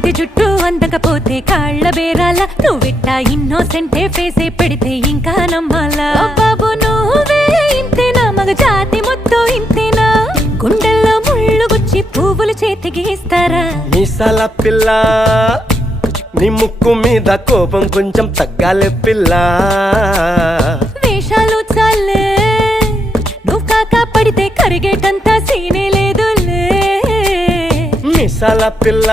పడితే జుట్టు అందకపోతే కాళ్ళ బేరాల నువ్విట్టా ఇన్నోసెంటే ఫేసే పెడితే ఇంకా నమ్మాలా బాబు నువ్వే ఇంతేనా మగ జాతి మొత్తం ఇంతేనా గుండెల్లో ముళ్ళు గుచ్చి పువ్వులు చేతికి ఇస్తారా మీసాల పిల్ల నీ ముక్కు మీద కోపం కొంచెం తగ్గాలే పిల్ల వేషాలు చాలే నువ్వు కాక పడితే కరిగేటంతా సీనే లేదులే మీసాల పిల్ల